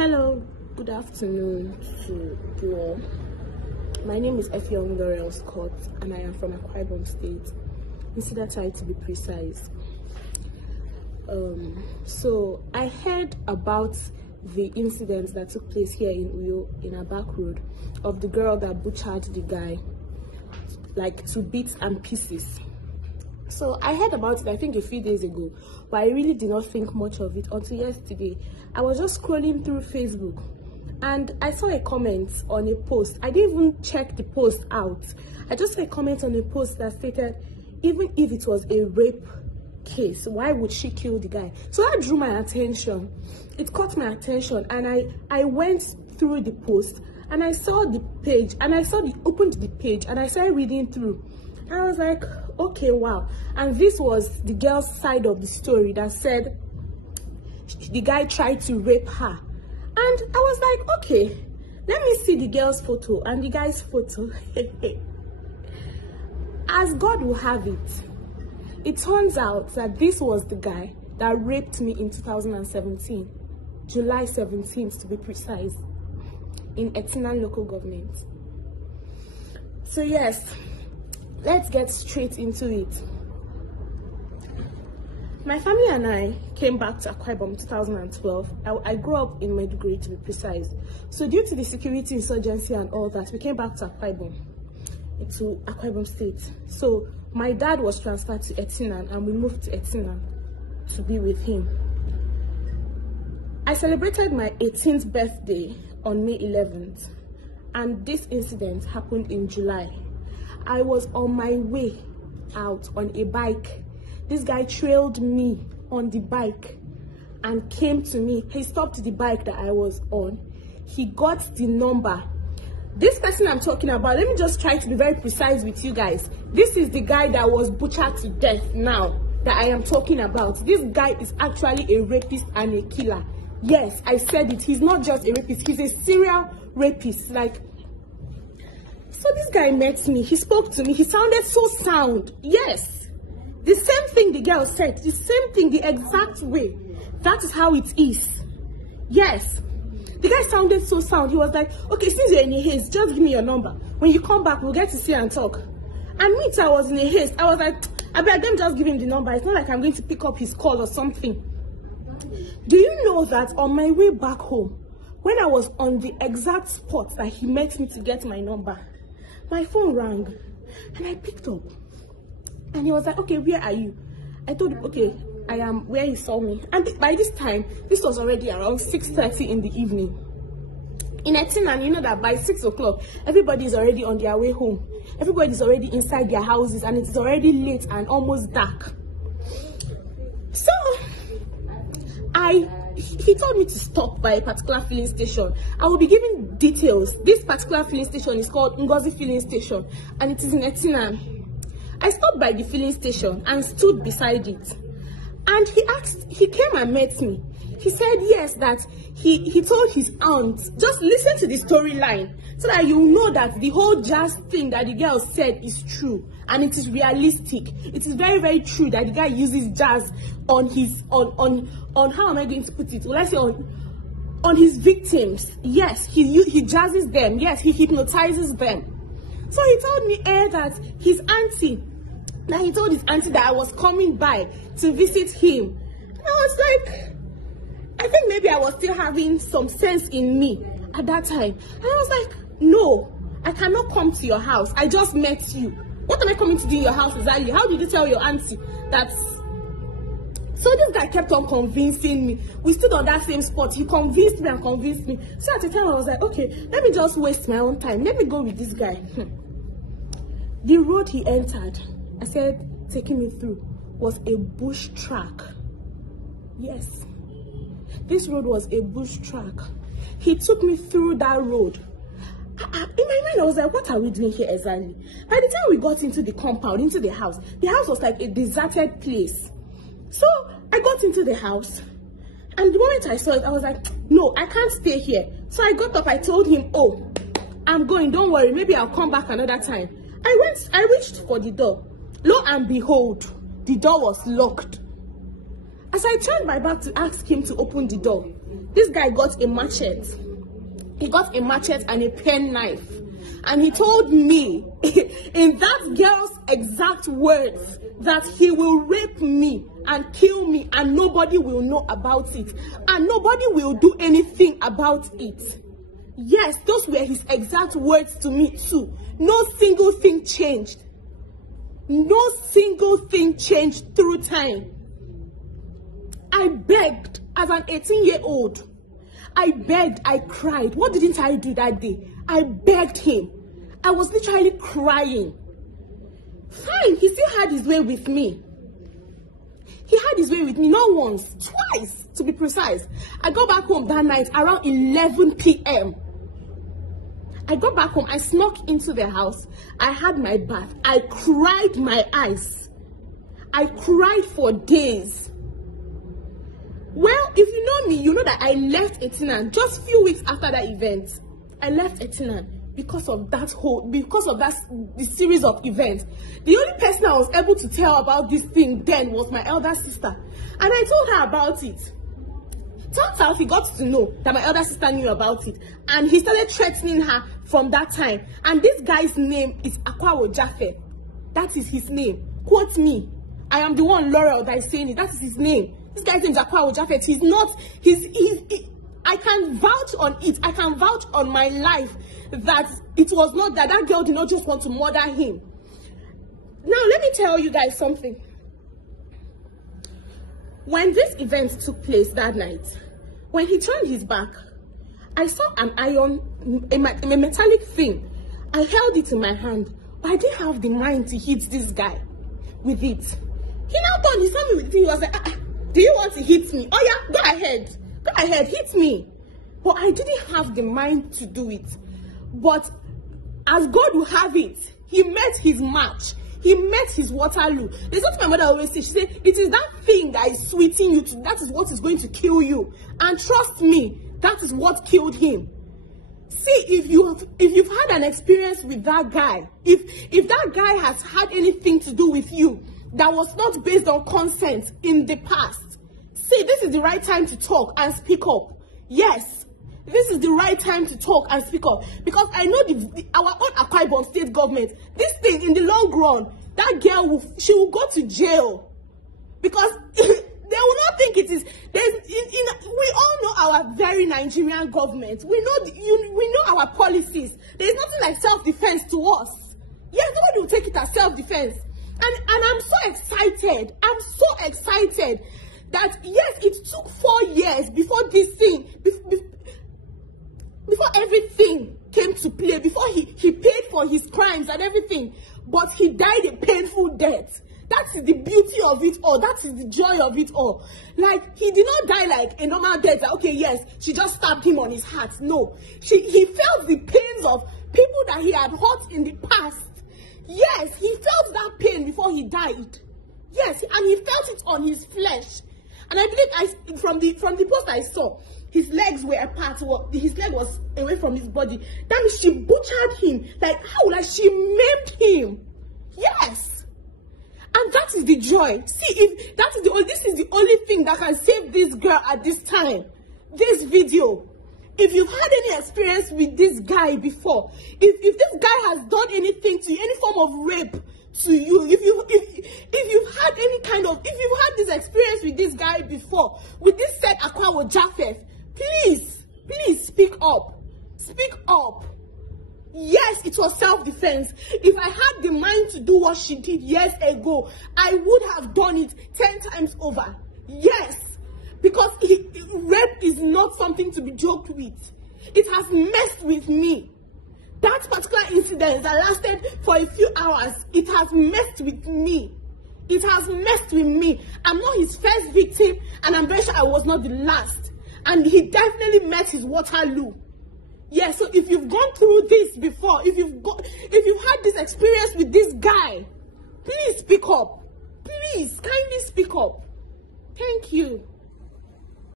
Hello, good afternoon to you all. My name is Effiong Laurel Scott and I am from Akwa Ibom State, Insidatai to be precise. So I heard about the incident that took place here in Uyo, in our back road, of the girl that butchered the guy like to bits and pieces. So I heard about it, I think a few days ago, but I really did not think much of it until yesterday. I was just scrolling through Facebook and I saw a comment on a post. I didn't even check the post out. I just saw a comment on a post that stated, even if it was a rape case, why would she kill the guy? So that drew my attention. It caught my attention and I went through the post and I saw the page and opened the page and I started reading through. I was like, okay, wow. And this was the girl's side of the story that said the guy tried to rape her. And I was like, okay, let me see the girl's photo and the guy's photo. As God will have it, it turns out that this was the guy that raped me in 2017, July 17th to be precise, in Etinan local government. So yes, let's get straight into it. My family and I came back to Akwa Ibom in 2012. I grew up in Maiduguri to be precise. So due to the security insurgency and all that, we came back to Akwa Ibom, to Akwa Ibom State. So my dad was transferred to Etinan and we moved to Etinan to be with him. I celebrated my 18th birthday on May 11th and this incident happened in July. I was on my way out on a bike. This guy trailed me on the bike and came to me. He stopped the bike that I was on. He got the number. This person I'm talking about, let me just try to be very precise with you guys. This is the guy that was butchered to death now that I am talking about. This guy is actually a rapist and a killer. Yes, I said it. He's not just a rapist. He's a serial rapist. So this guy met me, he spoke to me, he sounded so sound. Yes, the same thing the girl said, the same thing, the exact way. That is how it is. Yes, the guy sounded so sound. He was like, okay, since you're in a haste, just give me your number. When you come back, we'll get to see and talk. And me too, I was in a haste. I was like, I better just give him the number. It's not like I'm going to pick up his call or something. Do you know that on my way back home, when I was on the exact spot that he met me to get my number, my phone rang and I picked up and he was like, okay, where are you? I told him, okay, I am where he saw me. And by this time, this was already around 6:30 in the evening. In Etinan, you know that by 6 o'clock, everybody is already on their way home. Everybody is already inside their houses and it is already late and almost dark. So, he told me to stop by a particular filling station. I will be giving details. This particular filling station is called Ngozi Filling Station and it is in Etinan. I stopped by the filling station and stood beside it. And he came and met me. He said yes, that he told his aunt, just listen to the storyline so that you know that the whole jazz thing that the girl said is true and it is realistic. It is very, very true that the guy uses jazz on his how am I going to put it? Will I say on his victims? Yes, he jazzes them. Yes, he hypnotizes them. So he told me that his auntie, that he told his auntie that I was coming by to visit him. And I was like, I think maybe I was still having some sense in me at that time. And I was like, no, I cannot come to your house. I just met you. What am I coming to do in your house exactly? How did you tell your auntie that? So this guy kept on convincing me. We stood on that same spot. He convinced me and convinced me. So at the time I was like, okay, let me just waste my own time. Let me go with this guy. The road he entered, I said, taking me through, was a bush track. Yes. This road was a bush track. He took me through that road. In my mind, I was like, what are we doing here exactly? By the time we got into the compound, into the house was like a deserted place. So I got into the house and the moment I saw it, I was like, no, I can't stay here. So I got up, I told him, oh, I'm going, don't worry, maybe I'll come back another time. I reached for the door. Lo and behold, the door was locked. As As I turned my back to ask him to open the door, this guy got a machete. He got a machete and a pen knife. And he told me, in that girl's exact words, that he will rape me and kill me and nobody will know about it. And nobody will do anything about it. Yes, those were his exact words to me too. No single thing changed. No single thing changed through time. I begged as an 18-year-old. I begged, I cried. What didn't I do that day? I begged him. I was literally crying. Fine, he still had his way with me. He had his way with me, not once, twice, to be precise. I got back home that night around 11 p.m. I got back home, I snuck into the house. I had my bath. I cried my eyes. I cried for days. Well, if you know me, you know that I left Etinan just a few weeks after that event. I left Etinan because of the series of events. The only person I was able to tell about this thing then was my elder sister. And I told her about it. Turns out he got to know that my elder sister knew about it. And he started threatening her from that time. And this guy's name is Akwaowo Japheth. That is his name. Quote me. I am the one, Laurel, that is saying it. That is his name. This guy's name is Akwaowo Japheth. He's not, I can vouch on it. I can vouch on my life that it was not that girl did not just want to murder him. Now, let me tell you guys something. When this event took place that night, when he turned his back, I saw an iron, a metallic thing. I held it in my hand, but I didn't have the mind to hit this guy with it. He now turned, he saw me with it. He was like, do you want to hit me? Oh yeah, go ahead, hit me. But I didn't have the mind to do it. But as God will have it, he met his match. He met his Waterloo. There's what my mother always says. She said, it is that thing that is sweeting you. That is what is going to kill you. And trust me, that is what killed him. See, if you've had an experience with that guy, if that guy has had anything to do with you that was not based on consent in the past, see, this is the right time to talk and speak up. Yes, this is the right time to talk and speak up. Because I know our own Akwa Ibom state government, this thing in the long run, that girl she will go to jail. Because they will not think it is. We all know our very Nigerian government. We know our policies. There is nothing like self-defense to us. Yes, nobody will take it as self-defense. And I'm so excited. I'm so excited that yes, it took 4 years before this thing, before everything came to play, before he paid for his crimes and everything, but he died a painful death. That is the beauty of it all. That is the joy of it all. Like, he did not die like a normal death. Like, okay, yes, she just stabbed him on his heart. No, he felt the pains of people that he had hurt in the past. Yes, he felt that pain before he died. Yes, and he felt it on his flesh. And I believe from the post I saw, his legs were apart. His leg was away from his body. That means she butchered him. Like, how? Like, she maimed him. Yes. And that is the joy. See, if that is this is the only thing that can save this girl at this time. This video. If you've had any experience with this guy before, if this guy has done anything to you, any form of rape to you, if you've had if you've had this experience with this guy before, with this said Akwaowo Japheth, please speak up. Speak up. Yes, it was self-defense. If I had the mind to do what she did years ago, I would have done it 10 times over. Yes. Because rape is not something to be joked with. It has messed with me. That particular incident that lasted for a few hours, it has messed with me. It has messed with me. I'm not his first victim, and I'm very sure I was not the last. And he definitely met his Waterloo. Yeah, so if you've gone through this before, if you've had this experience with this guy, please speak up. Please, kindly speak up. Thank you.